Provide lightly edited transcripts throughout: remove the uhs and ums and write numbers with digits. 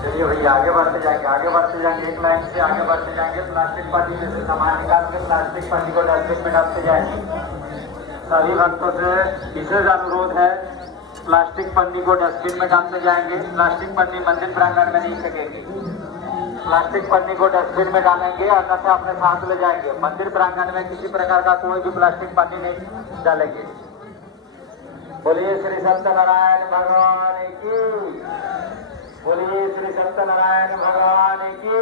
चलिए भैया आगे बढ़ते जाएंगे एक लाइन से आगे बढ़ते जाएंगे। प्लास्टिक पन्नी में से सामान निकाल के प्लास्टिक पन्नी को डस्टबिन में डालते जाएंगे। सभी भक्तों से विशेष अनुरोध है, प्लास्टिक पन्नी को डस्टबिन में डालते जाएंगे। प्लास्टिक पन्नी मंदिर प्रांगण में नहीं फेंकेंगे। प्लास्टिक पन्नी को डस्टबिन में डालेंगे, अन्यथा अपने साथ ले जाएंगे। मंदिर प्रांगण में किसी प्रकार का कोई भी प्लास्टिक पन्नी नहीं डालेंगे। बोलिए श्री सत्यनारायण भगवान की, बोलिए श्री सत्यनारायण भगवान की,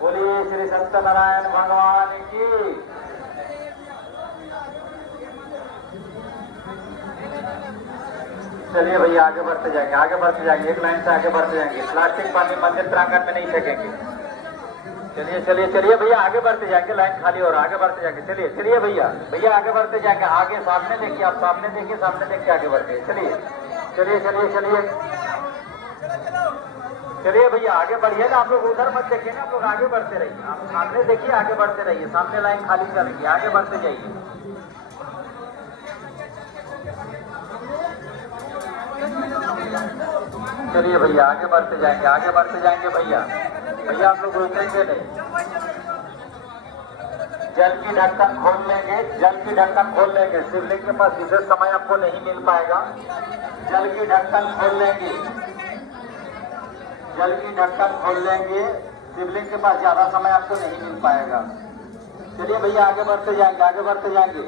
बोलिए श्री सत्यनारायण भगवान की। चलिए भैया आगे बढ़ते जाएंगे एक लाइन से आगे बढ़ते जाएंगे। प्लास्टिक पानी मंदिर प्रांगण में नहीं फेंकेंगे। चलिए भैया आगे बढ़ते जाएंगे, लाइन खाली और आगे बढ़ते जाएंगे। चलिए भैया आगे बढ़ते जाएंगे। आगे सामने देखिए, आप सामने देखिए, सामने देख के आगे बढ़ते हैं। चलिए भैया आगे बढ़िए ना, आप लोग उधर मत देखिए ना, आप लोग आगे बढ़ते रहिए। आप सामने देखिए, आगे बढ़ते रहिए। सामने लाइन खाली चलेगी, आगे बढ़ते जाइए। चलिए भैया आगे बढ़ते जाएंगे भैया आप लोग रुकेंगे नहीं। जल की ढक्कन खोल लेंगे। शिवलिंग के पास विशेष समय आपको नहीं मिल पाएगा। जल की ढक्कन खोल लेंगे। शिवलिंग के पास ज्यादा समय आपको नहीं मिल पाएगा। चलिए भैया आगे बढ़ते जाएंगे।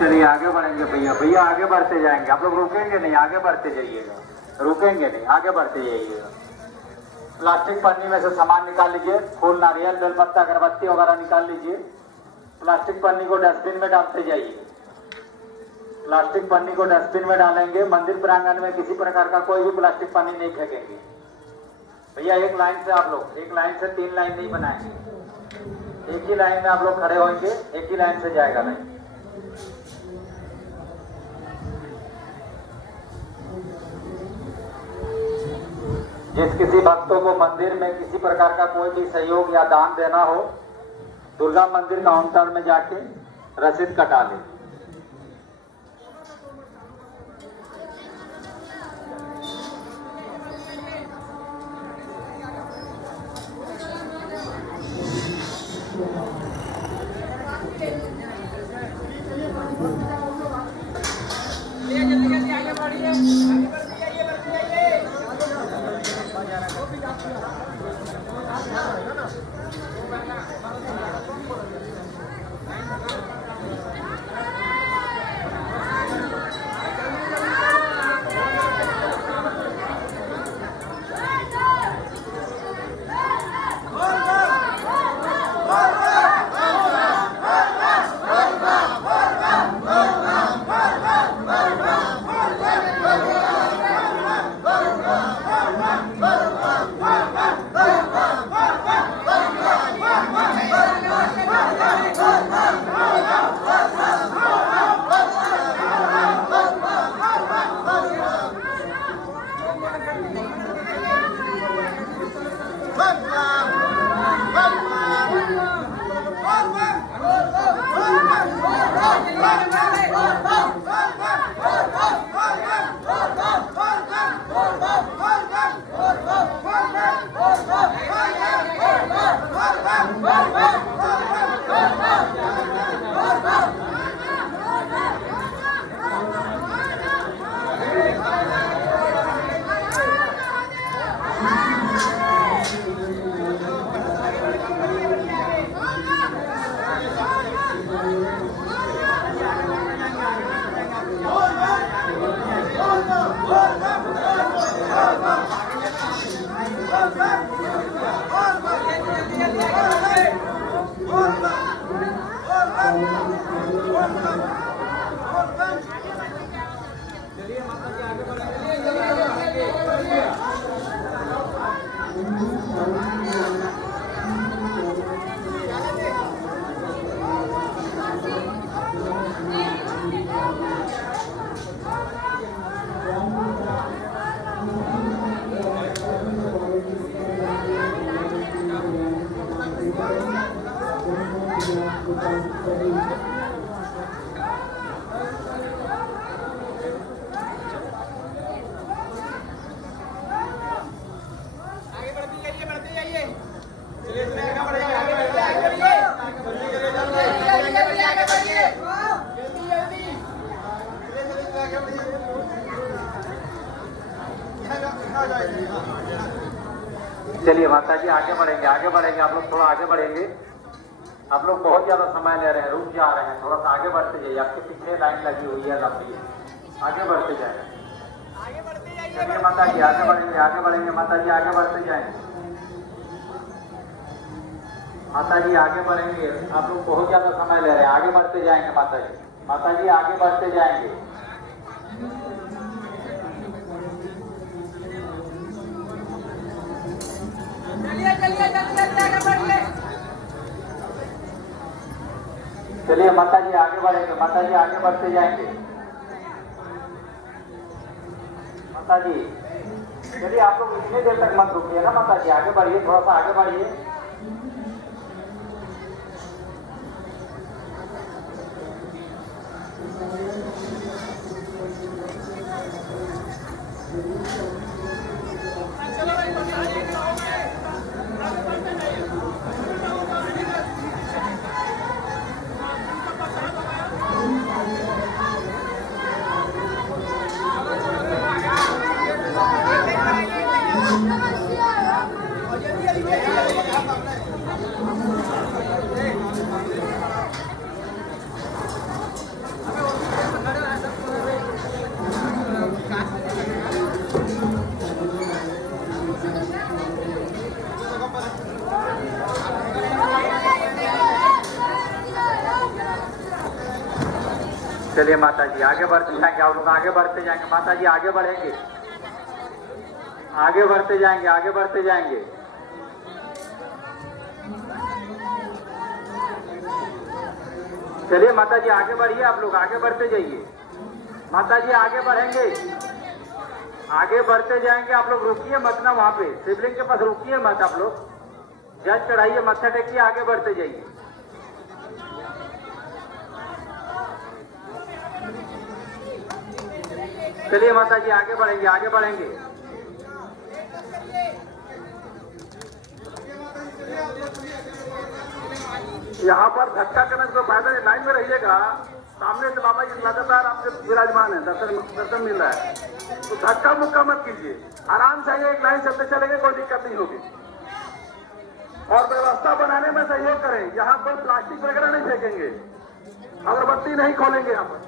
चलिए आगे बढ़ेंगे भैया आगे बढ़ते जाएंगे। आप लोग रुकेंगे नहीं, आगे बढ़ते जाइएगा। प्लास्टिक पन्नी में से सामान निकाल लीजिए। फूल, नारियल, बेलपत्ता, अगरबत्ती वगैरह निकाल लीजिए। प्लास्टिक पन्नी को डस्टबिन में डालते जाइए। प्लास्टिक पन्नी को डस्टबिन में डालेंगे। मंदिर प्रांगण में किसी प्रकार का कोई भी प्लास्टिक पन्नी नहीं फेंकेंगे। भैया एक लाइन से आप लोग, एक लाइन से 3 लाइन नहीं बनाएंगे। एक ही लाइन में आप लोग खड़े होंगे, एक ही लाइन से जाएगा लाइन। जिस किसी भक्तों को मंदिर में किसी प्रकार का कोई भी सहयोग या दान देना हो, दुर्गा मंदिर काउंटर में जाके रसीद कटा ले। चलिए माता जी आगे बढ़ेंगे आप लोग थोड़ा आगे बढ़ेंगे। आप लोग बहुत ज्यादा समय ले रहे हैं, रुक जा रहे हैं, थोड़ा सा आगे बढ़ते जाइए। आपके पीछे लाइन लगी हुई है लंबी, आगे बढ़ते जाए। चलिए माता जी आगे बढ़ेंगे माता जी आगे बढ़ते जाएंगे। माता जी आगे बढ़ेंगे, आप लोग बहुत ज्यादा समय ले रहे हैं, आगे बढ़ते जाएंगे माता जी आगे बढ़ते जाएंगे। चलिए माता जी आगे बढ़ेंगे, माता जी आगे बढ़ते जाएंगे। माता जी चलिए आप लोग इतनी देर तक मत रुकिए ना माता जी, आगे बढ़िए, थोड़ा सा आगे बढ़िए। चलिए माता जी आगे बढ़ते जाएंगे, आप लोग आगे बढ़ते जाएंगे। माता जी आगे बढ़ेंगे, आगे बढ़ते जाएंगे, आगे बढ़ते जाएंगे। चलिए माता जी आगे बढ़िए, आप लोग आगे बढ़ते जाइए। माता जी आगे बढ़ेंगे, आगे बढ़ते जाएंगे। आप लोग रुकिए मत ना, वहां पे शिवलिंग के पास रुकिए मत। आप लोग जल चढ़ाइए, मत्था टेकिए, आगे बढ़ते जाइए। चलिए माता जी आगे बढ़ेंगे, आगे बढ़ेंगे। यहाँ पर धक्का करने को फायदा नहीं, लाइन में रहिएगा। सामने से बाबा जी लगातार आपके विराजमान है, दर्शन मिल रहा है, तो धक्का मुक्का मत कीजिए, आराम से एक लाइन चलते चलेंगे, कोई दिक्कत नहीं होगी। और व्यवस्था बनाने में सहयोग करें, यहाँ पर प्लास्टिक वगैरह नहीं फेंकेंगे, अगरबत्ती नहीं खोलेंगे यहाँ पर।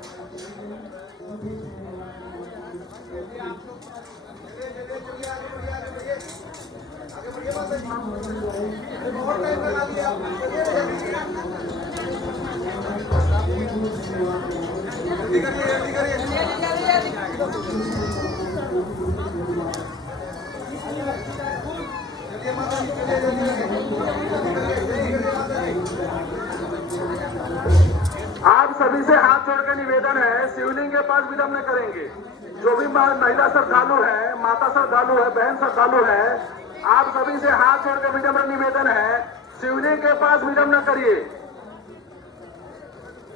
आप सभी से हाथ जोड़कर निवेदन है, शिवलिंग के पास विलंब न करेंगे। जो भी महिला श्रद्धालु है, माता श्रद्धालु है, बहन श्रद्धालु है, आप सभी से हाथ जोड़कर विनम्र निवेदन है, शिवलिंग के पास विलंब न करिए।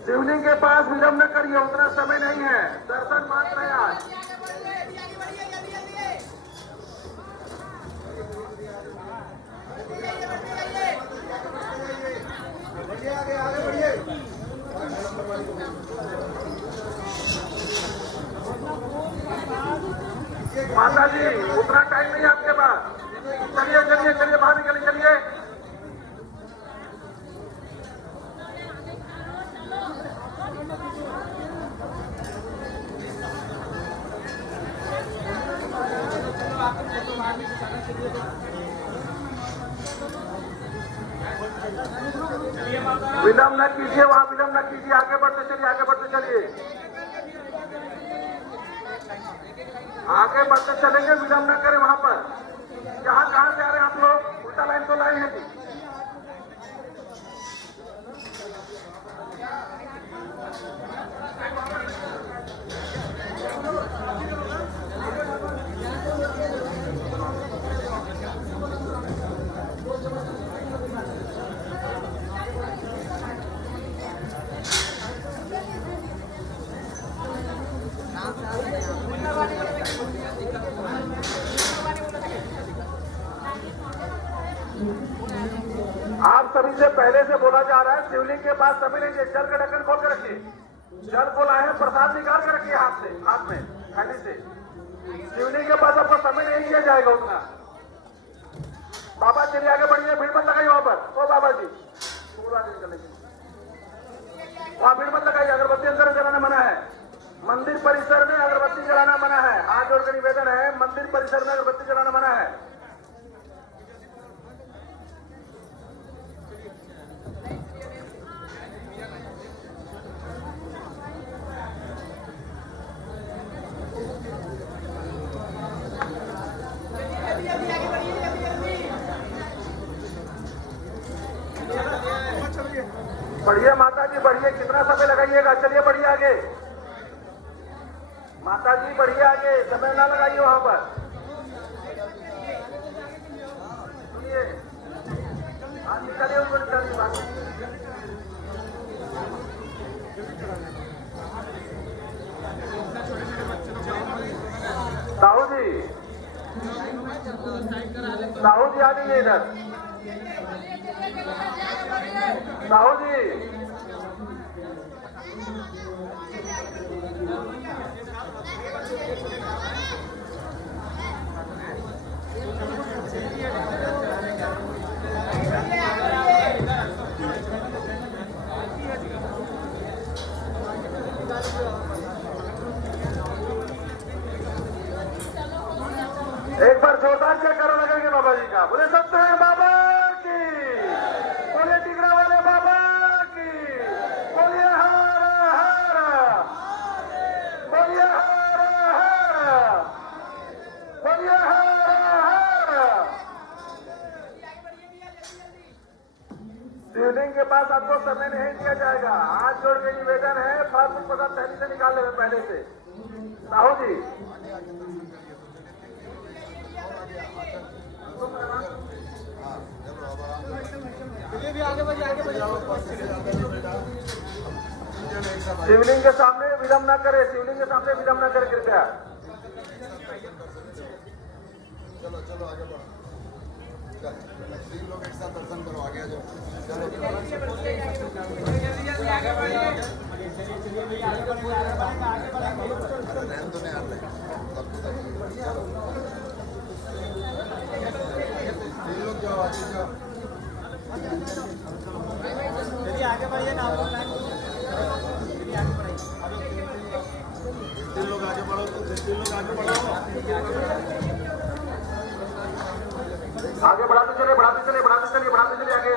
शिवलिंग के पास विलंब न करिए, उतना समय नहीं है, दर्शन मात्र है आज। माता जी उतना टाइम नहीं है आपके पास, चलिए चलिए चलिए बाहर निकलिए, चलिए। विलंब न कीजिए, वहां विलंब न कीजिए, आगे बढ़ते चलिए, आगे बढ़ते चलिए, आगे बढ़ते चलेंगे, विलंब न करें वहां पर। यहाँ कहाँ जा रहे हैं आप लोग? उल्टा लाइन तो लाइन है जी। आप सभी से पहले से बोला जा रहा है, शिवलिंग के पास सभी नहीं, जल का ढक्कन खोल के रखिए, जल को लाए हैं, प्रसाद निकाल के रखिए हाथ से, हाथ में थाली से। शिवलिंग के पास आपको समय नहीं दिया जाएगा उतना। बाबा चलिए आगे बढ़िए, भीड़ मत लगाइए वहां पर। ओ बाबा जी पूरा दिन चलेंगे, वहां भीड़ मत लगाइए, अगरबत्ती अंदर जलाना मना है, मंदिर परिसर में अगरबत्ती जलाना मना है। हाथ जोड़कर निवेदन है, मंदिर परिसर में अगरबत्ती जलाना मना है। बढ़िए माता जी बढ़िए, कितना समय लगाइएगा? चलिए बढ़िए आगे, माता जी बढ़िए आगे, समय ना लगाइए वहां पर। सुनिए आगे चलिए, ऊपर चलिए बात। साहू जी, साहू जी आ जाइए इधर, साहू जी। एक बार जोरदार जयकारा लगेंगे बाबा जी का, बोले सत्यनारायण बाबा की, बोले टिकरा वाले बाबा की, बोलिए हर हर, बोलिए हर हर, बोलिए हर हर। शिवलिंग के पास आपको समय नहीं दिया जाएगा, हाथ जोड़ के निवेदन है, फल प्रसाद थैली से निकाल लेंगे पहले से। साहू जी भी आगे बढ़िए, आगे बढ़िए। शिवलिंग के सामने विलंब न करे, शिवलिंग के सामने विलंब न करे कृपया। चलो चलो आगे बढ़ो, तीन लोग एक साथ दर्शन करो, आगे आ जाओ। चलो रहन तो नहीं आ रहे, तीन लोग जाओ, आगे जाओ, आगे बढ़िए ना, तीन लोग आगे बढ़ो, तो तीन लोग आगे बढ़ो, आगे बढ़ाते चलिए, बढ़ाते चलिए, बढ़ाते चलिए, बढ़ाते चलिए आगे।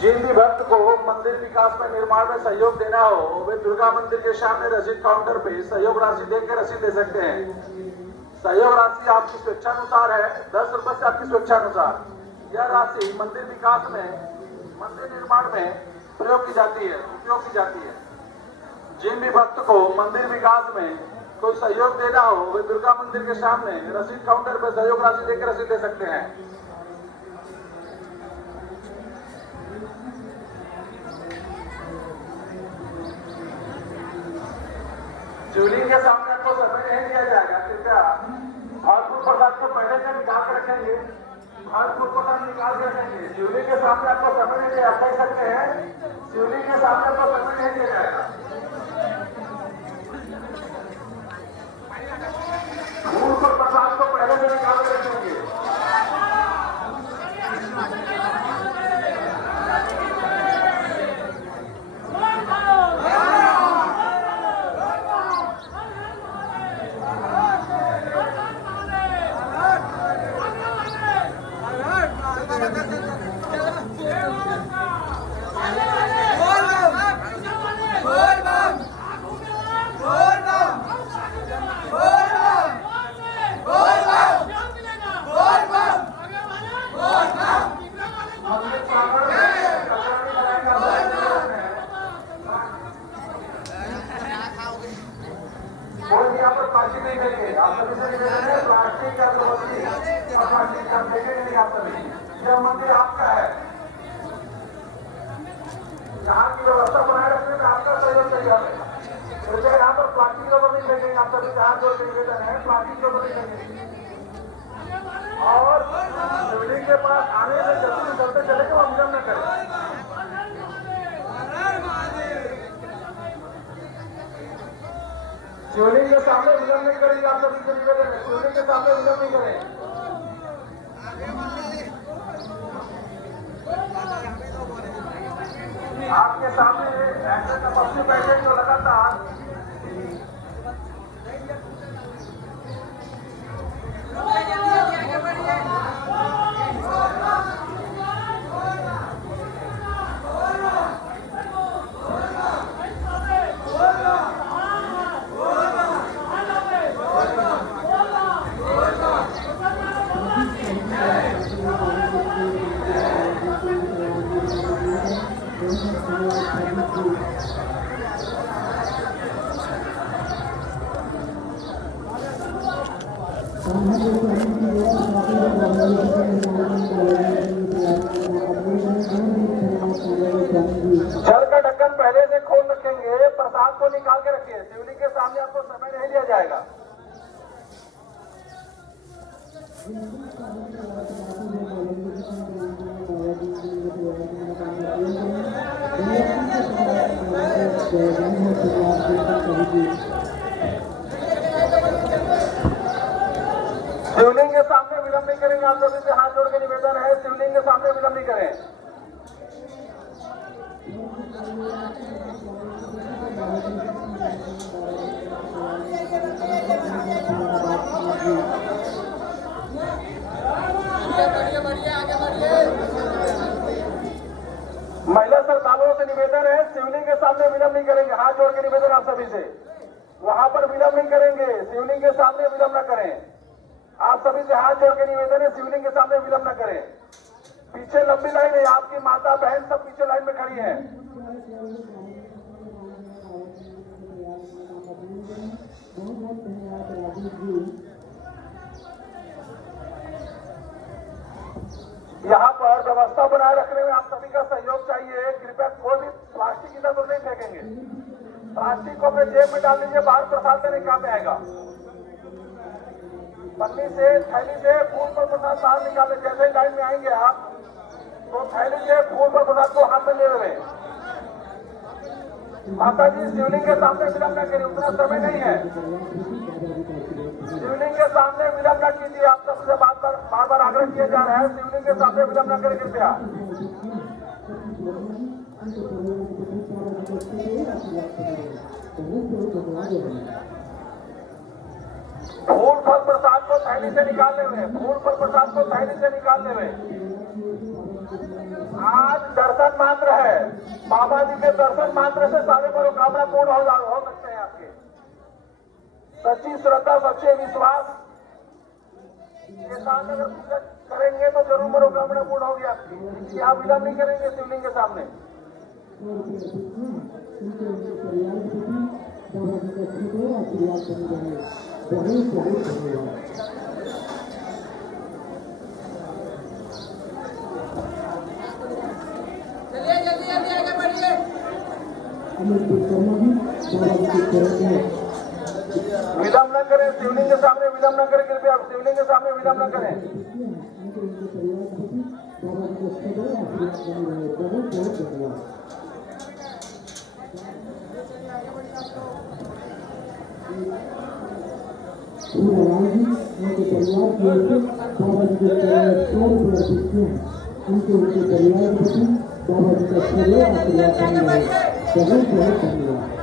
जिन भी भक्त को मंदिर विकास में निर्माण में सहयोग देना हो वे दुर्गा मंदिर के सामने रसीद काउंटर पे सहयोग राशि देकर रसीद दे सकते हैं। सहयोग राशि आपकी स्वेच्छानुसार है, 10 रुपए से आपकी स्वेच्छानुसार। यह राशि मंदिर विकास में, मंदिर निर्माण में प्रयोग की जाती है, उपयोग की जाती है। जिन भी भक्त को मंदिर विकास में कोई सहयोग देना हो वे दुर्गा मंदिर के सामने रसीद काउंटर पर सहयोग राशि देकर रसीद दे सकते हैं। शिवलिंग के सामने आपको समय नहीं दिया जाएगा, कृपया फल प्रसाद को पहले से निकाल कर रखेंगे। फल प्रसाद निकाल कर रखेंगे। शिवलिंग के सामने आपको समय नहीं दिया कह सकते हैं, शिवलिंग के सामने आपको समय नहीं दिया जाएगा। फूल पर प्रसाद को पहले से निकाल कर रखेंगे। कोई भी यहाँ पर प्लास्टिक नहीं फेंके। आप सभी से निवेदन है, प्लास्टिक या अगरबत्ती और प्लास्टिक का फेंकेंगे नहीं आप सभी। यह मंदिर आपका है, यहाँ की व्यवस्था बनाए रखने में आपका सहयोग चाहिए हमें। कृपया यहाँ पर प्लास्टिक के ऊपर नहीं फेंकेंगे। आप सभी से हाथ जोड़ के निवेदन है, प्लास्टिक के ऊपर नहीं फेंकेंगे। और शिवलिंग के पास आने से जल्दी चलते चले तो हम न करें। शिवलिंग के सामने विलंब नहीं करेंगे। आप सभी से निवेदन है, शिवलिंग के सामने विलंब नहीं करें। आपके सामने ऐसे तपस्वी बैठे जो लगातार जल का ढक्कन पहले से खोल रखेंगे। प्रसाद को निकाल के रखिए। शिवलिंग के सामने आपको समय नहीं दिया जाएगा। शिवलिंग के सामने विलंब नहीं करेंगे। आप सभी से हाथ जोड़ के निवेदन है, शिवलिंग के सामने विलंब नहीं करें। महिला श्रद्धालुओं से निवेदन है, शिवलिंग के सामने विलंब नहीं करेंगे। हाथ जोड़ के निवेदन आप सभी से, वहां पर विलंब नहीं करेंगे। शिवलिंग के सामने विलंब न करें। आप सभी से हाथ जोड़ के निवेदन है, शिवलिंग के सामने विलंब न करें। पीछे लंबी लाइन है, आपकी माता बहन सब पीछे लाइन में खड़ी है। यहाँ पर व्यवस्था बनाए रखने में आप सभी का सहयोग चाहिए। कृपया कोई भी प्लास्टिक इधर उधर नहीं फेंकेंगे। प्लास्टिक को अपने जेब में डाल दीजिए, बाहर प्रसाद देने काम में आएगा। पन्नी से, थैली से फूल पर प्रसाद बाहर निकाले। जैसे लाइन में आएंगे आप तो थैली से फूल पर प्रसाद को हाथ में ले रहे। माता जी शिवलिंग के सामने विलंब न करिए, उतना समय नहीं है। शिवलिंग के सामने विलंब न कीजिए। आप सबसे बार बार आग्रह किया जा रहा है, शिवलिंग के सामने विलंब न करें कृपया। फूल फल प्रसाद को थैली से निकालने में, फूल फल प्रसाद को थैली से निकालने में आज दर्शन दर्शन मात्र है। बाबा जी के दर्शन मात्र से सारे मनोकामना पूर्ण हो सकते हैं आपके। सच्ची श्रद्धा, सच्चे विश्वास के साथ अगर पूजा करेंगे तो जरूर मनोकामना पूर्ण होगी आपकी। आप विलंब नहीं करेंगे शिवलिंग के सामने। चलिए जल्दी जल्दी आगे बढ़िए। विलंब न करें शिवलिंग के सामने, विलंब न करें कृपया। शिवलिंग के सामने विलंब न करें। उनके परिवार के प्रति बाबा जी का श्रेय आशीर्वाद करने वाले बहुत बहुत धन्यवाद।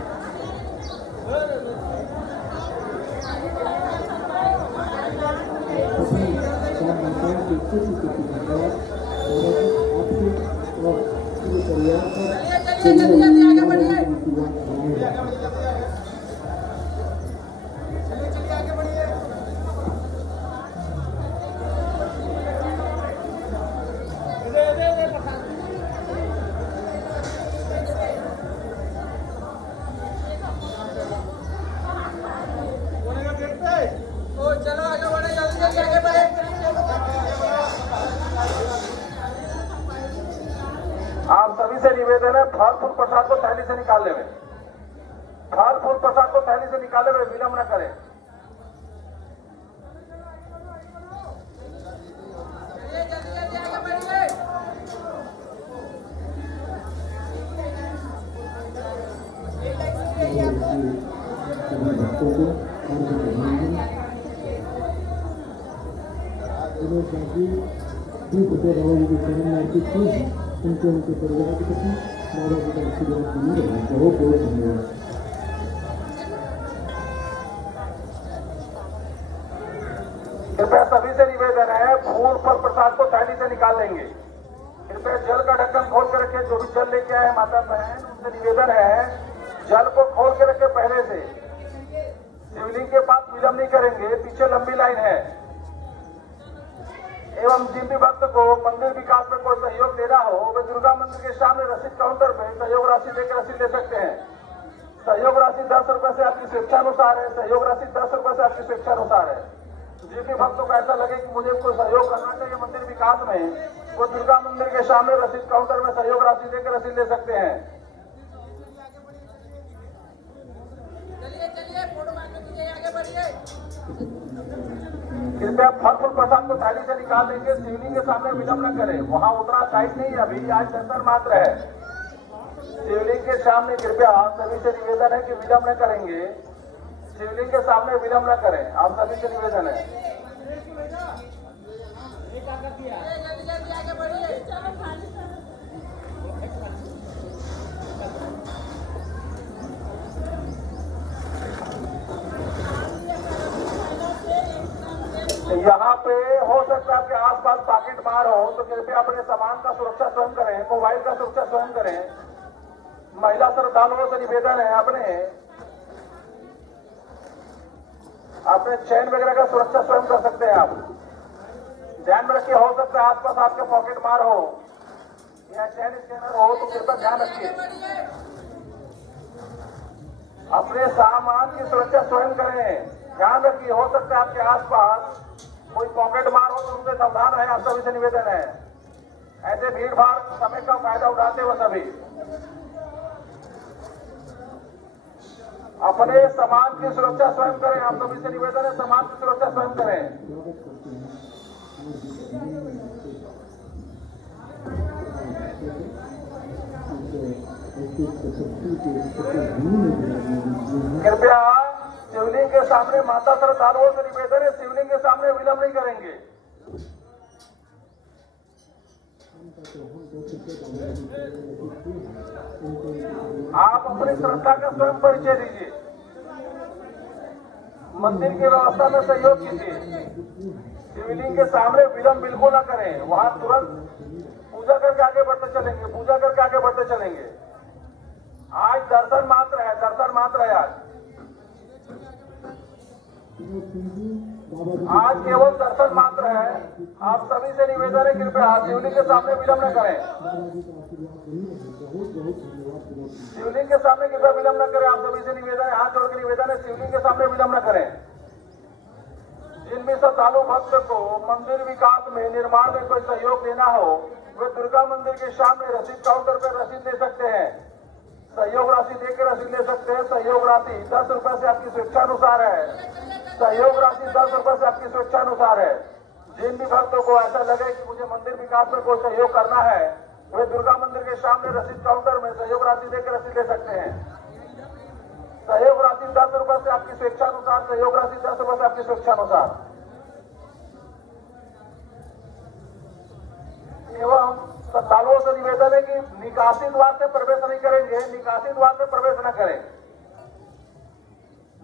चलो आगे बढ़े, जल्दी जल्दी आगे बढ़े। आप सभी से निवेदन है, फल फूल प्रसाद को थैली से निकालने में, फल फूल प्रसाद को थैली से निकालने में विलंब न करें। चलिए जल्दी जल्दी आगे बढ़िए। उनके उनके परिवार के प्रति बाबा जी का आशीर्वाद बनी रहे। बहुत बहुत धन्यवाद। कृपया सभी से निवेदन है, फूल फल प्रसाद को थैली से निकाल लेंगे। कृपया जल का ढक्कन खोल के रखें। जो भी जल लेके आए माता बहन, उनसे निवेदन है जल को खोल के रखे पहले से। शिवलिंग के पास विलंब नहीं करेंगे, पीछे लंबी लाइन है। एवं जिन भी भक्त को मंदिर विकास में कोई सहयोग देना हो, वे दुर्गा मंदिर के सामने रसीद काउंटर पे सहयोग राशि देकर रसीद ले सकते हैं। सहयोग राशि 10 रुपए से आपकी स्वेच्छानुसार है। सहयोग राशि 10 रुपए से आपकी स्वेच्छानुसार है। जिन भी भक्तों को ऐसा लगे कि मुझे कोई सहयोग करना चाहिए मंदिर विकास में, वो दुर्गा मंदिर के सामने रसीद काउंटर में सहयोग राशि देकर रसीद ले सकते हैं। चलिए चलिए, फोटो मारने के लिए आगे बढ़िए। कृपया फल फूल प्रसाद को थाली से निकाल देंगे। शिवलिंग के सामने विलंब न करें। वहां उतना टाइट नहीं है अभी, आज दर्शन मात्र है। शिवलिंग के सामने कृपया सभी से निवेदन है कि विलंब न करेंगे। शिवलिंग के सामने विलंब न करें, आप सभी से निवेदन है। जल्दी जल्दी आगे बढ़िए। यहाँ पे हो सकता है आपके आसपास पॉकेट मार हो, तो कृपया अपने सामान का सुरक्षा स्वयं करें, मोबाइल का सुरक्षा स्वयं करें। महिला श्रद्धालुओं से निवेदन है अपने चैन वगैरह का सुरक्षा स्वयं कर सकते हैं। आप ध्यान में रखिए, हो सकता है आसपास आपके पॉकेट मार हो या चैन स्कैनर हो, तो कृपया ध्यान रखिए। अपने सामान की सुरक्षा स्वयं करें। ध्यान रखिए, हो सकता है आपके आसपास कोई पॉकेट मार हो, तो उनसे सावधान रहे। आप सभी से निवेदन है, ऐसे भीड़ भाड़ समय का फायदा उठाते हुए सभी अपने सामान की सुरक्षा स्वयं करें। आप सभी से निवेदन है, सामान की सुरक्षा स्वयं करें। कृपया शिवलिंग के सामने माता श्रद्धालुओं से निवेदन है, शिवलिंग के सामने विलंब नहीं करेंगे। आप अपनी श्रद्धा का स्वयं परिचय दीजिए। मंदिर की व्यवस्था में सहयोग कीजिए। शिवलिंग के सामने विलंब बिल्कुल न करें। वहां तुरंत पूजा करके आगे बढ़ते चलेंगे, पूजा करके आगे बढ़ते चलेंगे। आज दर्शन मात्र है, दर्शन मात्र है आज। आज केवल दर्शन मात्र है। आप सभी से निवेदन है, कृपया शिवलिंग के सामने विलंब न करें। शिवलिंग के सामने कृपया विलंब न करें। आप सभी से निवेदन है, हाथ जोड़ के निवेदन है, शिवलिंग के सामने विलंब न करें। जिनमें श्रद्धालु भक्त को मंदिर विकास में, निर्माण में कोई सहयोग देना हो, वे दुर्गा मंदिर के सामने रसीद काउंटर पर रसीद ले सकते हैं। सहयोग राशि देकर रसीद ले सकते हैं। सहयोग राशि 10 रुपए से आपकी स्वेच्छानुसार है। सहयोग राशि 10 रुपए से आपकी स्वेच्छानुसार है। जिन भी भक्तों को ऐसा लगे कि मुझे मंदिर विकास में कोई सहयोग करना है, वे दुर्गा मंदिर के सामने रसीद काउंटर में सहयोग राशि देकर रसीद ले सकते हैं। सहयोग राशि 10 रुपए से आपकी स्वेच्छानुसार। सहयोग राशि 10 रुपए से आपकी स्वेच्छानुसार। एवं श्रद्धालुओं से निवेदन है कि निकासी द्वार से प्रवेश नहीं करेंगे। निकासी द्वार से प्रवेश न करें।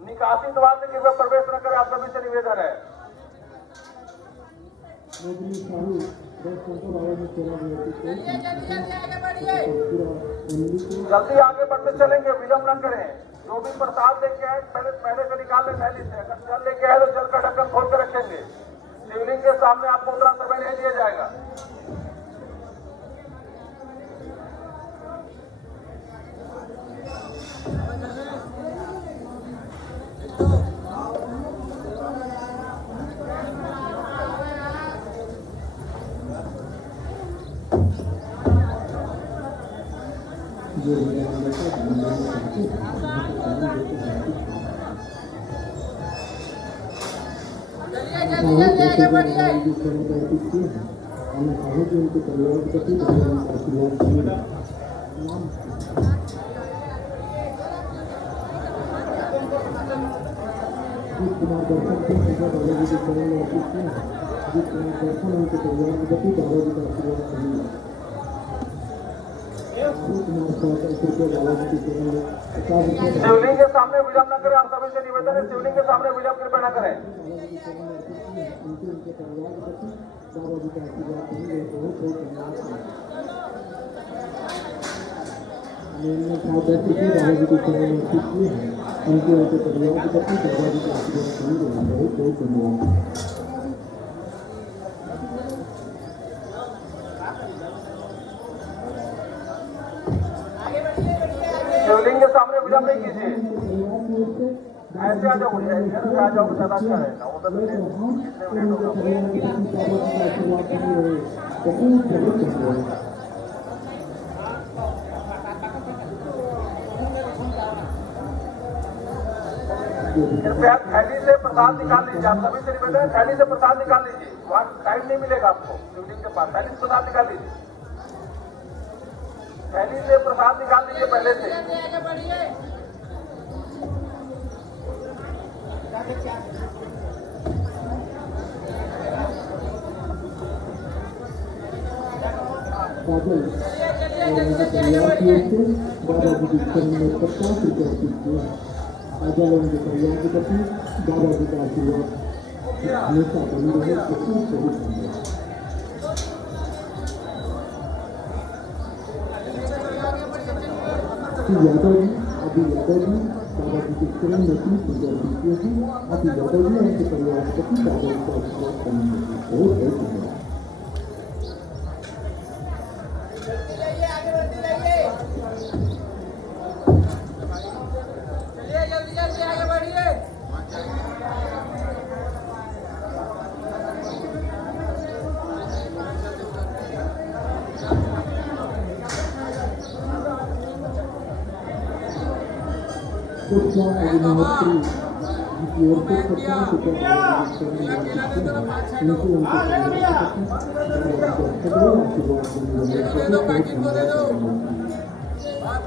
निकासी द्वार से किसी प्रवेश न करें। आप सभी से निवेदन है। जल्दी आगे बढ़ते चलेंगे, विलंब न करें। जो भी प्रसाद लेके आए पहले से निकाल लें थैली से। अगर जल लेके आए तो जल का ढक्कन खोल कर रखेंगे। शिवलिंग के सामने आपको उतना समय नहीं दिया जाएगा। जल्दी आगे बढ़िए। शिवलिंग के सामने विलंब न करें। आप सभी से निवेदन है, शिवलिंग के सामने विलंब कृपया न करें। शिवलिंग के सामने विलंब नहीं कीजिए। ऐसे आ जाओ, ऐसे आ जाओ, ज्यादा अच्छा रहेगा। वो तो कृपया थैली से प्रसाद निकाल लीजिए। आप सभी से निवेदन है, थैली से प्रसाद निकाल लीजिए। वहाँ टाइम नहीं मिलेगा आपको। शिवलिंग के पास थैली से प्रसाद निकाल लीजिए। थैली से प्रसाद निकाल लीजिए पहले से। आगे बढ़िए। आजाद के परिवार के प्रति दादाजी का आशीर्वाद हमेशा बनी रहे। यादव जी, अभी यादव जी दादाजी के चरण में पूजा कीजिए हैं। अभी यादव जी उनके परिवार के प्रति दादाजी का आशीर्वाद करने में बहुत बहुत धन्यवाद। जल्दी आगे बढ़िए। शिक्षा अभिनेत्री जिसकी ओर से सरकार को उनके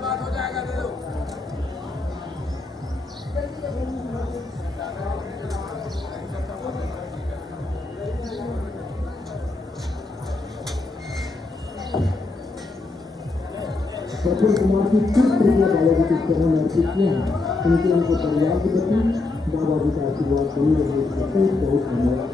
बात हो जाएगा, दे दो। प्रफुल्ल कुमार की 30 रुपया बालाजी के चरण में अर्पित किए हैं। उनके परिवार के प्रति दादाजी का आशीर्वाद बनी रहे। बहुत बहुत धन्यवाद।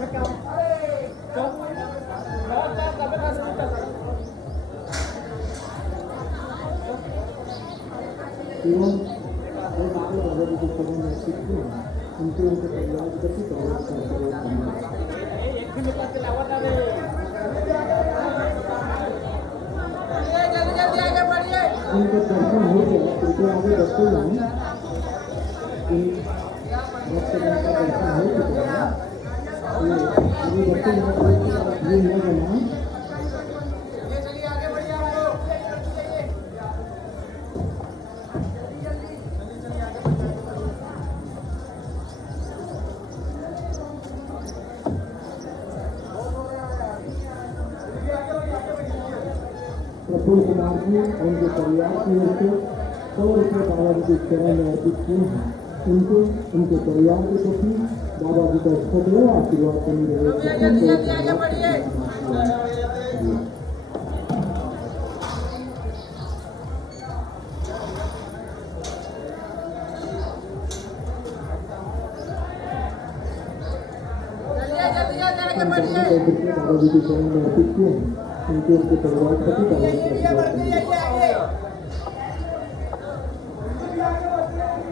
एवं और आगे दादाजी के चरण में सीखते हैं उनके परिवार के प्रति प्रयास करते हैं। जल्दी जल्दी आगे बढ़िए। उनके दर्शन हो गए कृपया आगे बढ़ते जाएं। भक्तगण का दर्शन हो चुका है, ये आगे बढ़ते जाएं तो ये न बनाएं। चलिए आगे बढ़िए आप लोग। प्रफुल्ल कुमार जी और उनके परिवार की ओर से 100 रुपये दादाजी के चरण में अर्पित किए हैं। उनको उनके परिवार के प्रति दादाजी का सदैव आशीर्वाद बनी रहे। जल्दी जल्दी आगे बढ़िए। जल्दी जल्दी आगे बढ़िए। दादाजी के चरण में अर्पित किए हैं। उनके उनके परिवार के प्रति दादाजी का बढ़ते आशीर्वाद बनी जाइए आगे। रहे।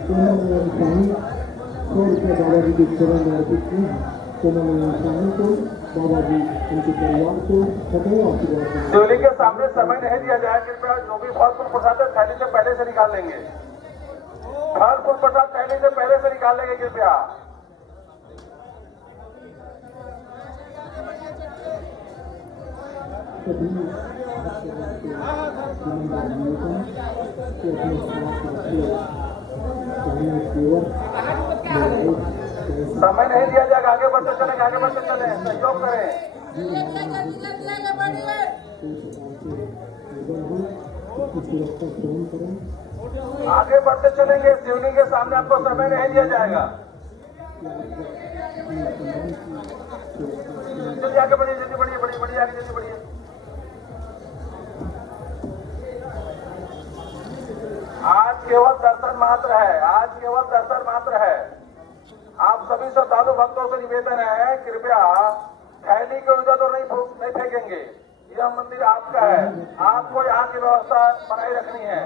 कोमल स्वामी 100 रुपये दादाजी के चरण में अर्पित किए हैं। कोमल स्वामी को दादाजी उनके परिवार को सदैव आशीर्वाद दें। शिवलिंग के सामने समय नहीं दिया जाए, कृपया जो भी फल फूल प्रसाद है थैली से पहले से निकाल लेंगे। फल फूल प्रसाद थैली से पहले से निकाल लेंगे कृपया। सभी भक्तगण को विनम्र निवेदन कि अपने साथ रखिए। चाहे केवल समय नहीं दिया जाएगा, आगे बढ़ते चले, आगे बढ़ते चले, सहयोग करें। जल्दी जल्दी आगे बढ़िए। सुरक्षा स्वयं करें। आगे बढ़ते चलेंगे। शिवलिंग के सामने आपको समय नहीं दिया जाएगा। जल्दी आगे बढ़िए, जल्दी बढ़िए, बढ़िए बढ़िए आगे, जल्दी बढ़िए। आज केवल दर्शन मात्र है, आज केवल दर्शन मात्र है। आप सभी श्रद्धालु भक्तों से निवेदन है, कृपया थैली को इधर उधर नहीं फेंकेंगे। यह मंदिर आपका है, आपको यहाँ की व्यवस्था बनाए रखनी है।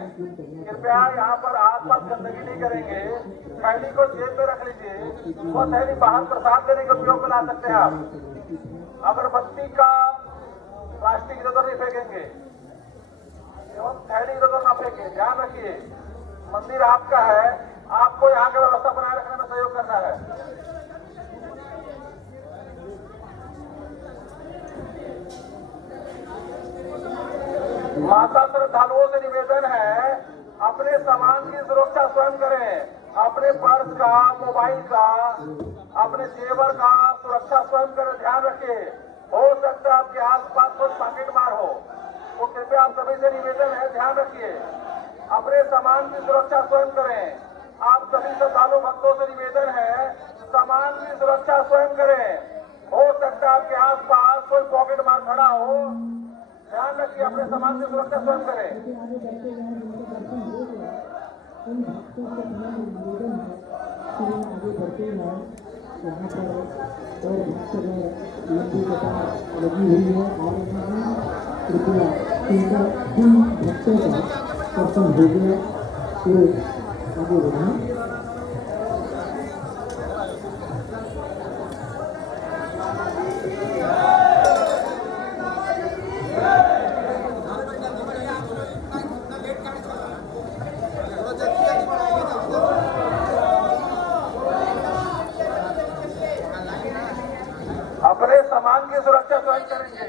कृपया यहाँ पर आसपास गंदगी नहीं करेंगे। थैली को जेब में रख लीजिए। वो थैली बाहर प्रसाद देने के उपयोग में ला सकते हैं आप। अगरबत्ती का प्लास्टिक इधर उधर नहीं फेंकेंगे एवं थैली इधर उधर ना फेंके। ध्यान रखिए, मंदिर आपका है, आपको यहाँ की व्यवस्था बनाए रखने में सहयोग करना है। माता श्रद्धालुओं से निवेदन है, अपने सामान की सुरक्षा स्वयं करें। अपने पर्स का, मोबाइल का, अपने जेवर का सुरक्षा स्वयं करें। ध्यान रखिए, हो सकता है आपके आसपास कुछ पॉकेट मार हो, तो कृपया आप सभी से निवेदन है, ध्यान रखिए, अपने सामान की सुरक्षा स्वयं करें। आप सभी श्रद्धालु भक्तों से निवेदन है, सामान की सुरक्षा स्वयं करें। हो सकता है आपके आसपास कोई पॉकेट मार खड़ा हो, ध्यान रखिए, अपने सामान की सुरक्षा स्वयं करें। आगे बढ़ते जाएं, उनका दर्शन हो गया। उन भक्तों से हमारा निवेदन है कि वे आगे बढ़ते जाएं। यहाँ पर और भक्तगण लंबी कतार लगी हुई है, आ रहे हैं। कृपया उनका जिन भक्तों का दर्शन हो गया वे आगे बढ़ें। अपने सामान की सुरक्षा स्वयं करेंगे।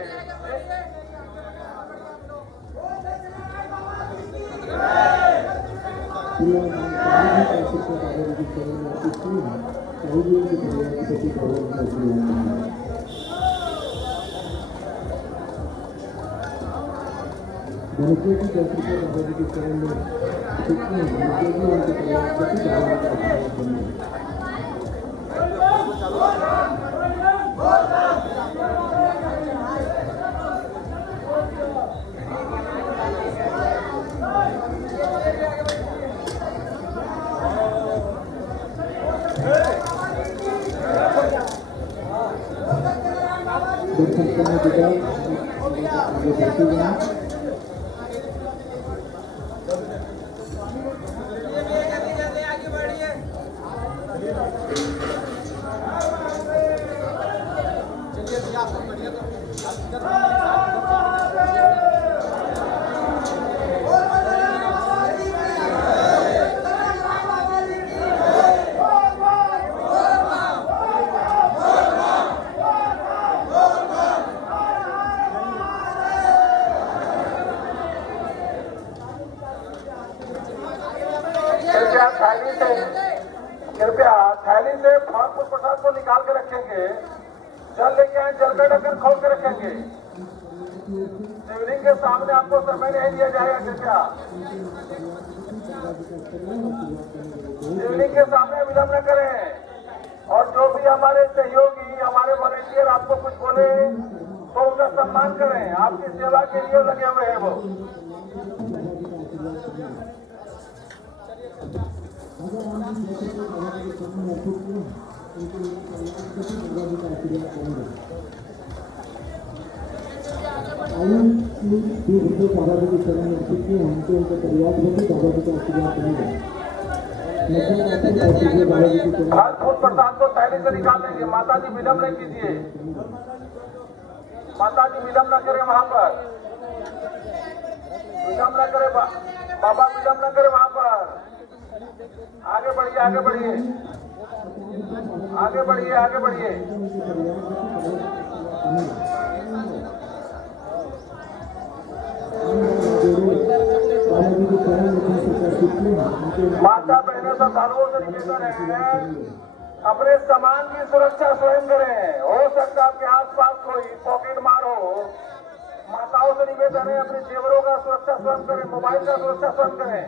धनुष्य की दादाजी के चरण में उनके परिवार के प्रति दादाजी का आशीर्वाद बने। दर्शन करने के बाद आगे बढ़ते जाएं। आगे बढ़िए। कृपया थैली से फल फूल प्रसाद को निकाल के रखेंगे। जल लेके आए, जल का ढक्कन खोल के रखेंगे। शिवलिंग के सामने आपको समय नहीं दिया जाएगा। कृपया शिवलिंग के सामने विलंब न करें। और जो भी हमारे सहयोगी, हमारे वॉलेंटियर आपको कुछ बोले तो उनका सम्मान करें। आपकी सेवा के लिए लगे हुए हैं वो। दादाजी के चरण में स्थित है, हमको उनके परिवार को भी दादाजी का आशीर्वाद करेंगे। दादाजी के चरण फल फूल प्रसाद को थैली से निकाल देंगे। माता जी विलंब नहीं कीजिए। माता जी विलंब न करें, वहां पर विलंब न करें। बाबा विलंब न करें वहां पर। आगे बढ़िए, आगे बढ़िए, आगे बढ़िए, आगे बढ़िए। माता बहनों श्रद्धालुओं से निवेदन है, अपने सामान की सुरक्षा स्वयं करें। हो सकता है आपके आसपास कोई पॉकेट मार हो। माताओं से निवेदन है, अपने जेवरों का सुरक्षा स्वयं करें, मोबाइल का सुरक्षा स्वयं करें।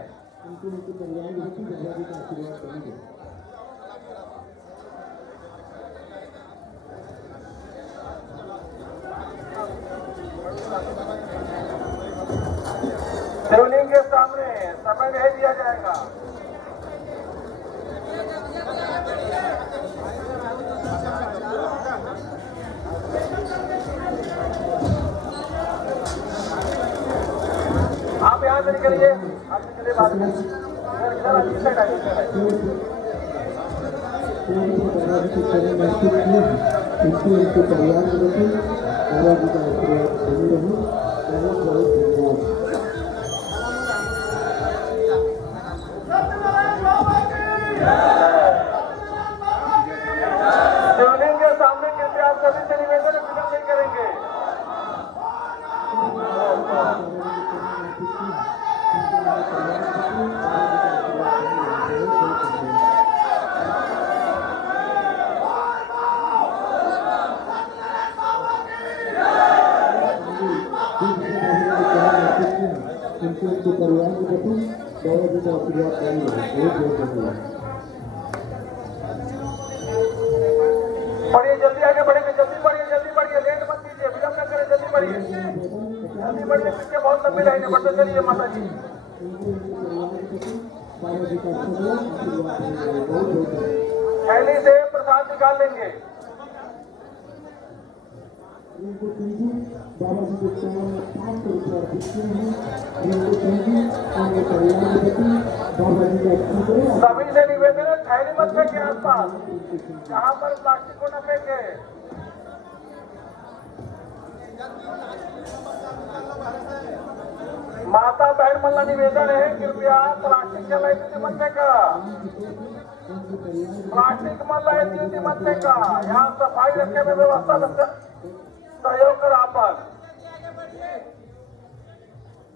शिवलिंग के सामने समय नहीं दिया जाएगा। आप यहाँ से निकलिए, आप निकलिए बाद में। उनके परिवार के प्रति दादाजी का आशीर्वाद बने रहे। बहुत बहुत धन्यवाद। शिवलिंग के सामने कृपया आप सभी से निवेदन विलंब नहीं करेंगे। उनके परिवार के प्रति दादाजी का आशीर्वाद करेंगे। बहुत बहुत धन्यवाद। बढ़िए, जल्दी आगे बढ़ेंगे। जल्दी बढ़िए, जल्दी बढ़िए, लेट मत कीजिए, विलंब न करें। जल्दी बढ़िए, जल्दी बढ़िए। पीछे बहुत लंबी लाइन है, बढ़ते चलिए माता जी। थैली से प्रसाद निकाल लेंगे। दादाजी के चरण में 500 रुपया दिखते हैं। उनके परिवार के प्रति दादाजी का आशीर्वाद। सभी से निवेदन है, थैली मत फेंके आसपास, जहाँ पर प्लास्टिक को न फेंके। माता बहन मल्ला निवेदन है, कृपया प्लास्टिक का लाइट मत फेंका। प्लास्टिक मल्ला ऐसी मत फेंका। यहाँ सफाई रखने में व्यवस्था सहयोग कर। आपन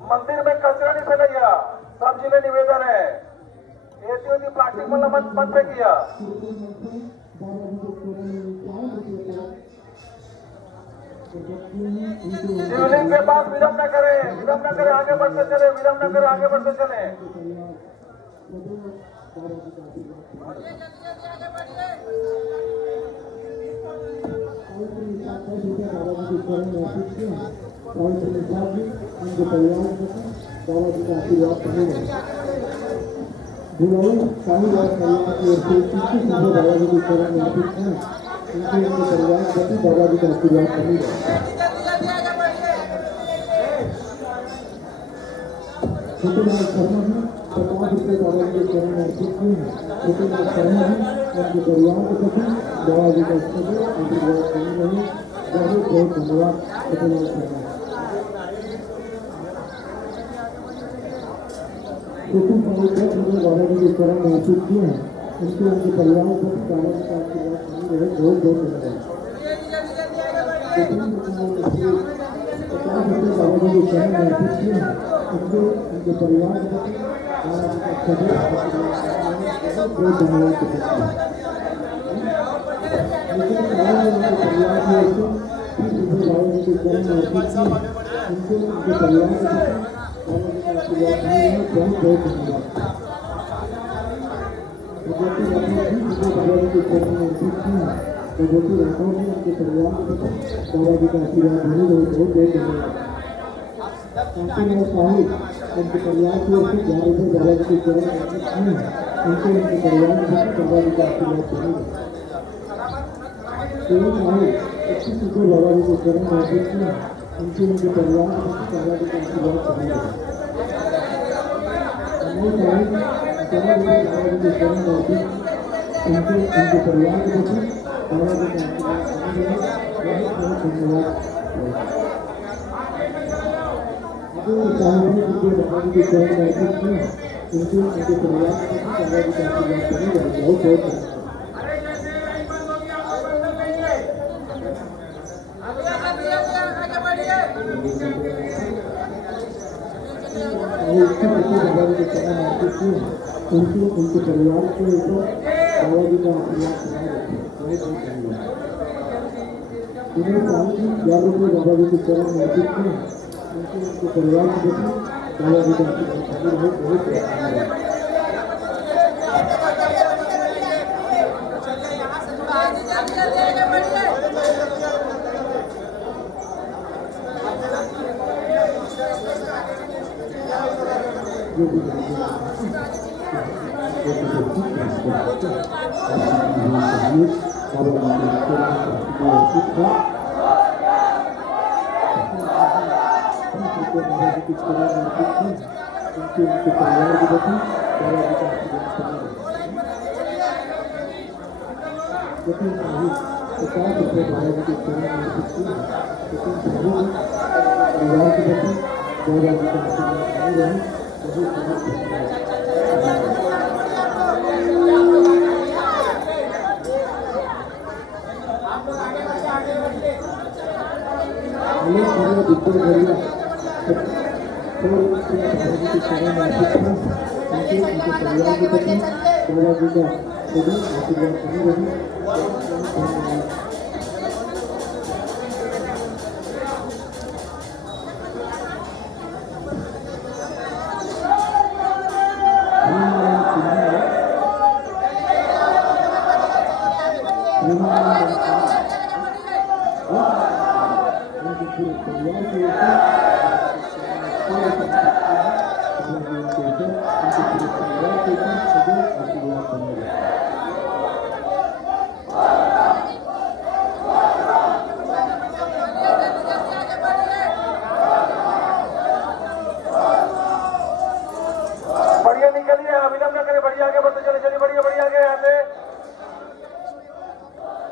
मंदिर में कचरा नहीं फैलाइया। सब जिले निवेदन है, ऐसी प्लास्टिक मल्ला मत फेंकिया। शिवलिंग के पास विलंब न करें, विलंब न करें, आगे बढ़ते चले, विलंब न करें, आगे बढ़ते चले। उनके परिवार के दादाजी का आशीर्वाद करेंगे। दादाजी के चरण में स्थित हैं। उनके परिवार के प्रति दादाजी का आशीर्वाद बनी रहे। जल्दी आगे बढ़िए। छोटेलाल शर्मा जी 50 रुपये दादाजी के चरण में अर्पित किए हैं। छोटेलाल शर्मा जी उनके परिवार के प्रति दादाजी का आशीर्वाद बनी रहे। बहुत बहुत धन्यवाद छोटेलाल शर्मा। छोटू साहू 10 रुपये दादाजी के चरण में अर्पित किए हैं। उनके परिवार के प्रति दादाजी का आशीर्वाद बनी रहे। बहुत बहुत धन्यवाद। दादाजी के चरण में अर्पित किए हैं। उनके परिवार के प्रति दादाजी का बहुत धन्यवाद। लेकिन उनके परिवार की ओर से 30 रुपये दादाजी के चरण में अर्पित किए। उनके परिवार के प्रति दादाजी का आशीर्वाद बनी रहे। बहुत बहुत धन्यवाद। भगवती राठौर जी दादाजी के चरण में अर्पित किए हैं। भगवती राठौर जी उनके परिवार के प्रति दादाजी का आशीर्वाद बनी रहे। बहुत बहुत धन्यवाद। कांतीलाल साहू उनके परिवार की ओर से 11 रुपये दादाजी के चरण में अर्पित किए हैं। उनके परिवार के प्रति दादाजी का आशीर्वाद बनी रहे। केवल साहू 21 रुपये दादाजी के चरण में अर्पित किए हैं। उनके परिवार के प्रति दादाजी का आशीर्वाद बनी रहे। अमोल साहू 11 रुपये दादाजी के चरण में अर्पित उनके परिवार के प्रति दादाजी का आशीर्वाद बनी रहे। बहुत बहुत धन्यवाद। साहू 20 रुपये दादाजी के चरण में अर्पित किए हैं। उनके परिवार के प्रति दादाजी का आशीर्वाद बनी रहे। बहुत बहुत धन्यवाद। आगे बढ़िए। दादाजी के चरण में अर्पित किए हैं। उनके परिवार के ऊपर दादाजी का आशीर्वाद बना रहे। बहुत बहुत धन्यवाद। विनय साहू जी 11 रुपये दादाजी के चरण में अर्पित किए हैं। उनके परिवार के प्रति दादाजी का आशीर्वाद बना रहे। बहुत बहुत धन्यवाद। जल्दी आगे बढ़िए। उनके परिवार के प्रति दादाजी का आशीर्वाद बना रहे। 50 रुपये दादाजी के चरण में अर्पित किए हैं। परिवार के प्रति दादाजी का आशीर्वाद बनी रहे। बहुत बहुत धन्यवाद। विद्या 100 रुपये दादाजी के चरण में अर्पित किए हैं। उनके परिवार के प्रति दादाजी का आशीर्वाद बनी रहे। धन्यवाद। बढ़िया निकलिए, विलम्ब न करें, बढ़िया आगे बढ़ते चले। चलिए बढ़िया बढ़िया आगे, यहाँ से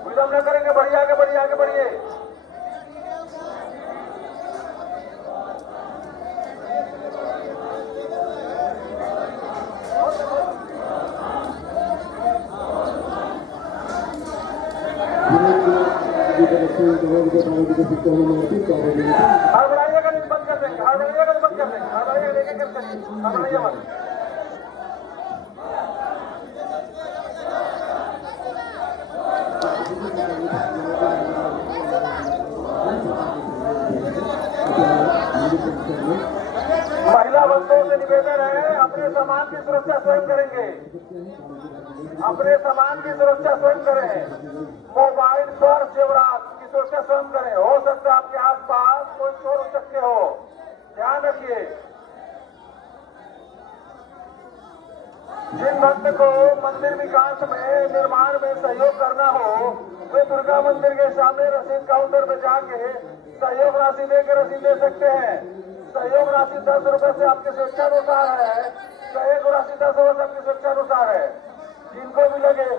विलम्ब न करेंगे। बढ़िया आगे बढ़िए, आगे बढ़िए। हड़बड़ाइएगा नहीं, बंद कर देंगे। हड़बड़ाइएगा तो बंद कर देंगे। हड़बड़ाइएगा लेके कर देंगे। हड़बड़ाइए मत। महिला बंधुओं से निवेदन है, अपने सामान की सुरक्षा स्वयं करेंगे। अपने सामान की सुरक्षा स्वयं करें। मोबाइल, पर्स, जेवरात की सुरक्षा स्वयं करें। हो सकता है आपके आसपास कोई चोर उचक्के हो, ध्यान रखिए। जिन भक्त को मंदिर विकास में, निर्माण में सहयोग करना हो, वे दुर्गा मंदिर के सामने रसीद काउंटर पे जाके सहयोग राशि देकर रसीद दे सकते हैं। सहयोग राशि 10 रुपए से आपके स्वेच्छानुसार है। सहयोग राशि 10 रुपए से आपके स्वेच्छानुसार है, जिनको भी लगे।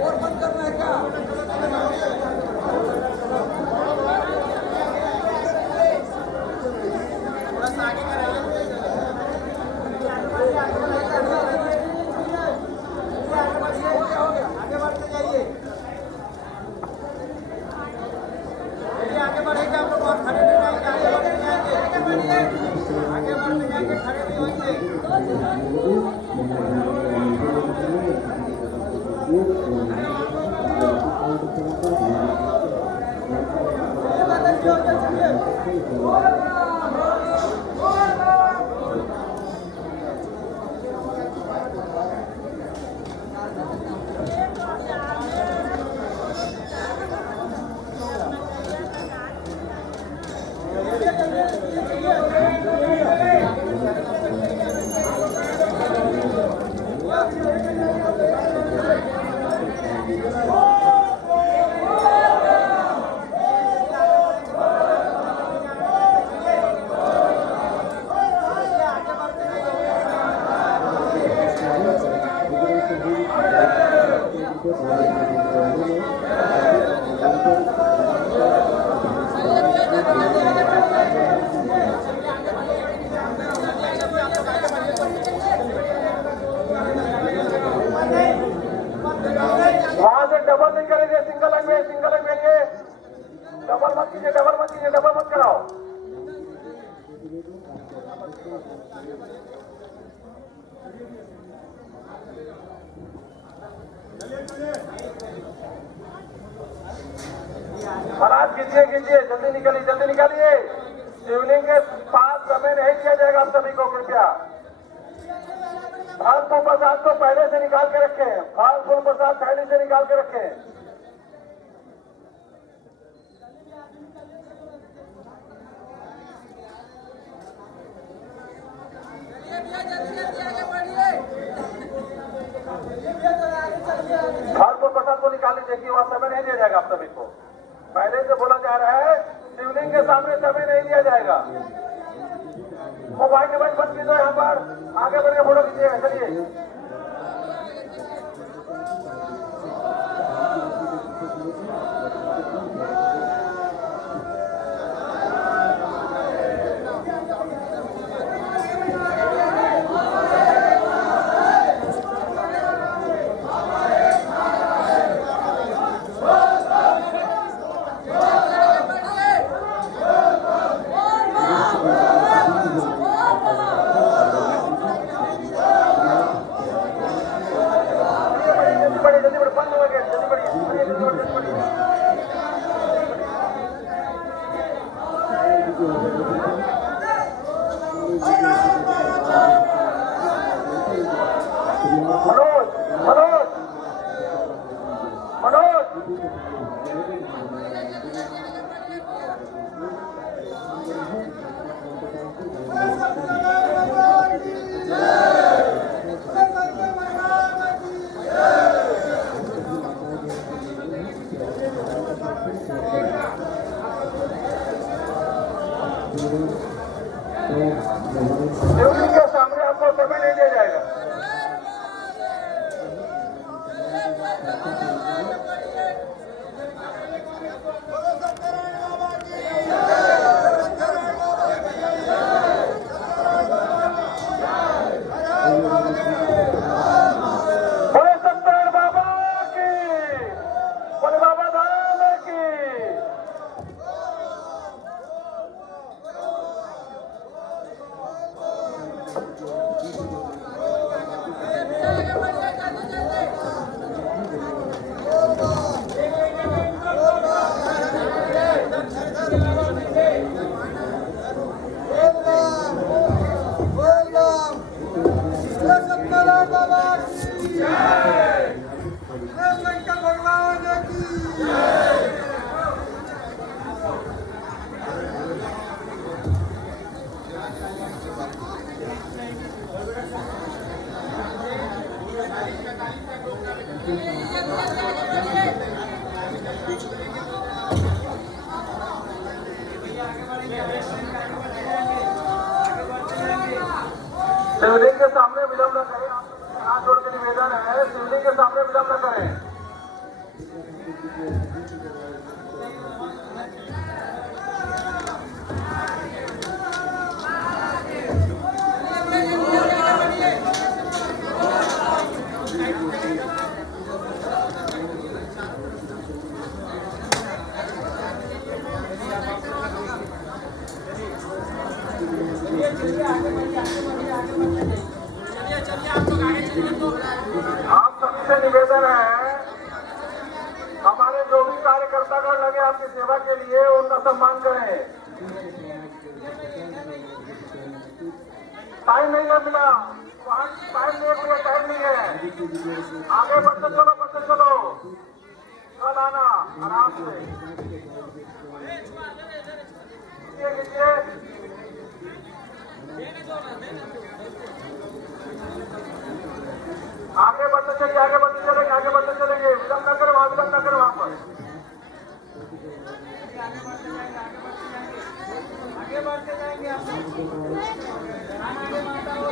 और बंद करना है क्या? आगे बढ़ते जाइए, आगे बढ़ेंगे आप लोग, और खड़े नहीं रहेंगे, आगे बढ़ते जाएंगे, आगे बढ़ते जाएंगे, खड़े नहीं होंगे। वहां से डबल नहीं करेंगे, सिंगल लाइन में ये डबल मत कीजिए, डबल मत कराओ। महाराज कीजिए, जल्दी निकालिए। शिवलिंग के पास समय नहीं दिया जाएगा आप सभी को, कृपया। फल फूल प्रसाद को पहले से निकाल के रखें, फल फूल प्रसाद पहले से निकाल के रखें। फल फूल प्रसाद को निकाल लीजिए कि वहाँ समय नहीं दिया जाएगा आप सभी को। पहले से बोला जा रहा है, शिवलिंग के सामने समय नहीं दिया जाएगा। मोबाइल डिवाइस बंद कीजिए, यहाँ पर आगे बढ़ के फोटो लीजिएगा। चलिए, शिवलिंग के सामने आपको समय नहीं दिया जाएगा। बोले सत्यनारायण बाबा की, बोले बाबा धाम की। विलंब न करें, हाथ जोड़ के निवेदन है, शिवलिंग के सामने विलंब न करें। आप सभी से निवेदन है, हमारे जो भी कार्यकर्तागण लगे आपकी सेवा के लिए, उनका सम्मान करें। टाइम नहीं है मिला, वहाँ टाइम नहीं है, टाइम नहीं है। आगे बढ़ते चलो, कल आना आराम से। खींचिए आगे बढ़ते चलेंगे, विलंब न करें, वहां पर। आगे बढ़ते जाएंगे आप आगे माता और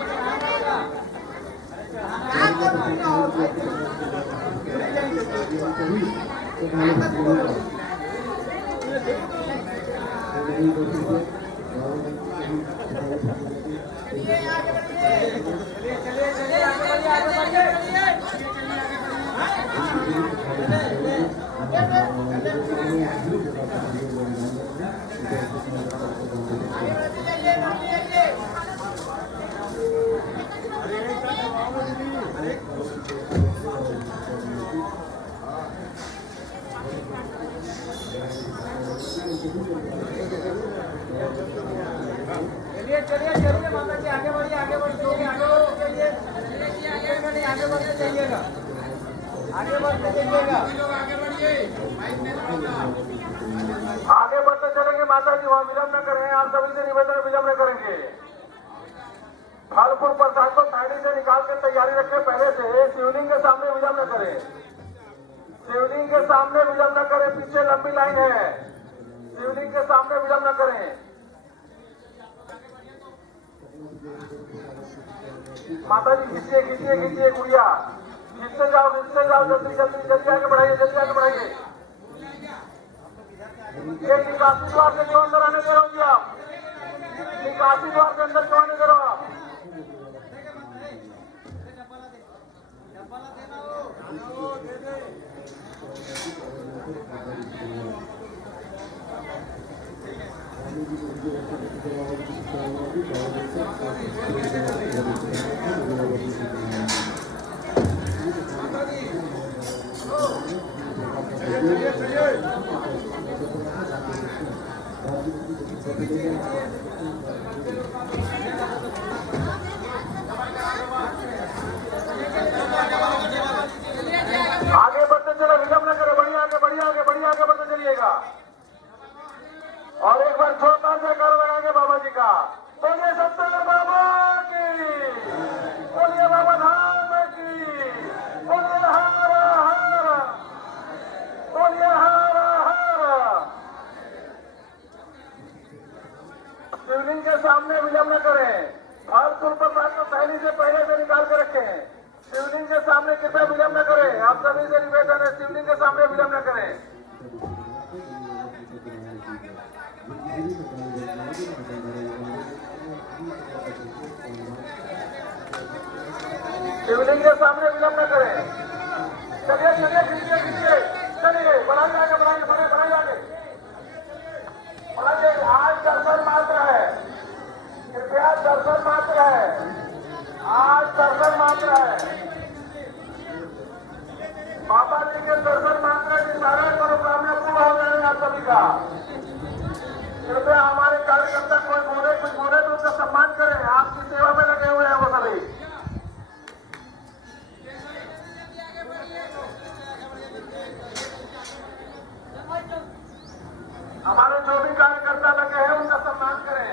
चलिए माता जी आगे बढ़िए जो भी आगे बढ़ते जाइए, आगे बढ़ते जाइएगा, आगे बढ़ते जाइएगा। आगे बढ़ते चलेंगे माता जी, वहाँ विलंब न करें। आप सभी से निवेदन, विलंब न करेंगे। फल फूल प्रसाद को थाली से निकाल के तैयारी रखें पहले से। शिवलिंग के सामने विलंब न करें, शिवलिंग के सामने विलंब न करें, पीछे लंबी लाइन है। शिवलिंग के सामने विलंब न करें। माता जी खींचिए गुड़िया, खींचते जाओ, जल्दी आगे बढ़ाइए, ये निकासी द्वार से क्यों अंदर आने दे रहे हो आप? निकासी द्वार से अंदर क्यों आने दे रहे हो आप? आगे बढ़ते चलो, विलंब न करो, बढ़िया आगे बढ़ते चलिएगा। और एक बार छोटा सा कर लगाएंगे बाबा जी का। बोलिए सत्य बाबा की, बोलिए बाबा धाम की, बोलिए हर हर, बोलिए हर हर। शिवलिंग के सामने विलंब न करें। फल फूल प्रसाद को पहले से निकाल के रखें। शिवलिंग के सामने कृपया विलंब न करें। आप सभी से निवेदन है, शिवलिंग के सामने विलंब न करें। शिवलिंग के सामने विलंब न करें। चलिए बढ़ाइए आगे। आज दर्शन मात्र है, कृपया दर्शन मात्र है, आज दर्शन मात्र है। बाबा जी के दर्शन मात्र है, सारा मनोकामना पूर्ण हो जाएगा आप सभी का। कृपया हमारे कार्यकर्ता कुछ बोले तो उसका सम्मान करें। आपकी सेवा में लगे हुए हैं वो सभी। हमारे जो भी कार्यकर्ता लगे हैं उनका सम्मान करें।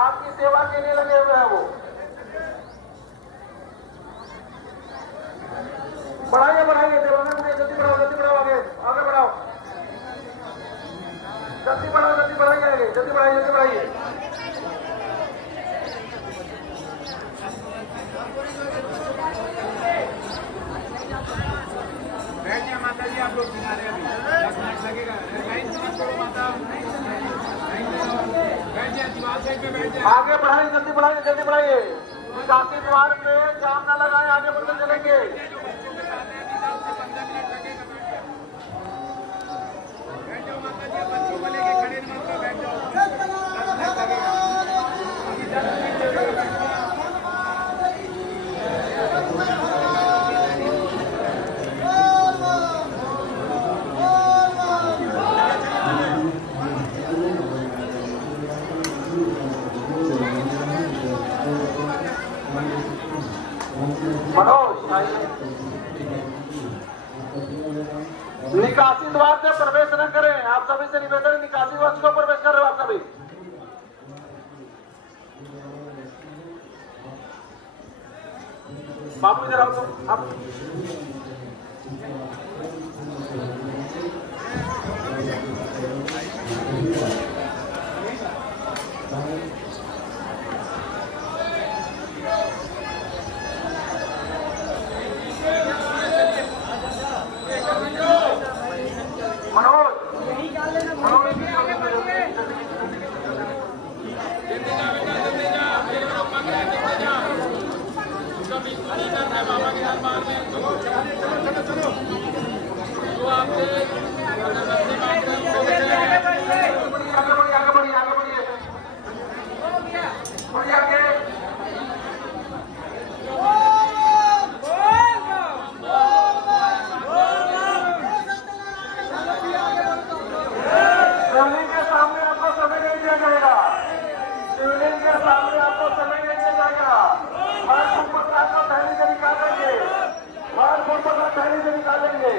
आपकी सेवा के लिए लगे हुए हैं वो। बढ़ाइए देवानंद, जल्दी बढ़ाओ आगे बढ़ाओ, जल्दी बढ़ाइए। बैठिए माता जी, आप लोग किनारे अभी 10 मिनट लगेगा। लाइन मत छोड़ो माता, बैठ जाए, दीवार साइड पे बैठ जाए। आगे बढ़ाइए, जल्दी बढ़ाइए, जल्दी बढ़ाइए। निकासी द्वार पे जाम ना लगाए, आगे बढ़ते चलेंगे। जो बच्चों के साथ हैं, 10 से 15 मिनट लगेगा। बैठ जाओ माता जी, बच्चों को लेके खड़े मत हो, बैठ जाओ, 10 मिनट लगेगा। अभी 10 मिनट लगेगा। मनोज, निकासी द्वार से प्रवेश न करें। आप सभी से निवेदन है, निकासी द्वार क्यों प्रवेश कर रहे हो आप सभी? बाबू इधर आओ तो आप। मनोज, शिवलिंग के सामने आपको समय नहीं दिया जाएगा। शिवलिंग के सामने आपको समय नहीं दिया जाएगा। हर फुट पर आपको थैली से निकालेंगे, हर फुट पर थैली से निकालेंगे।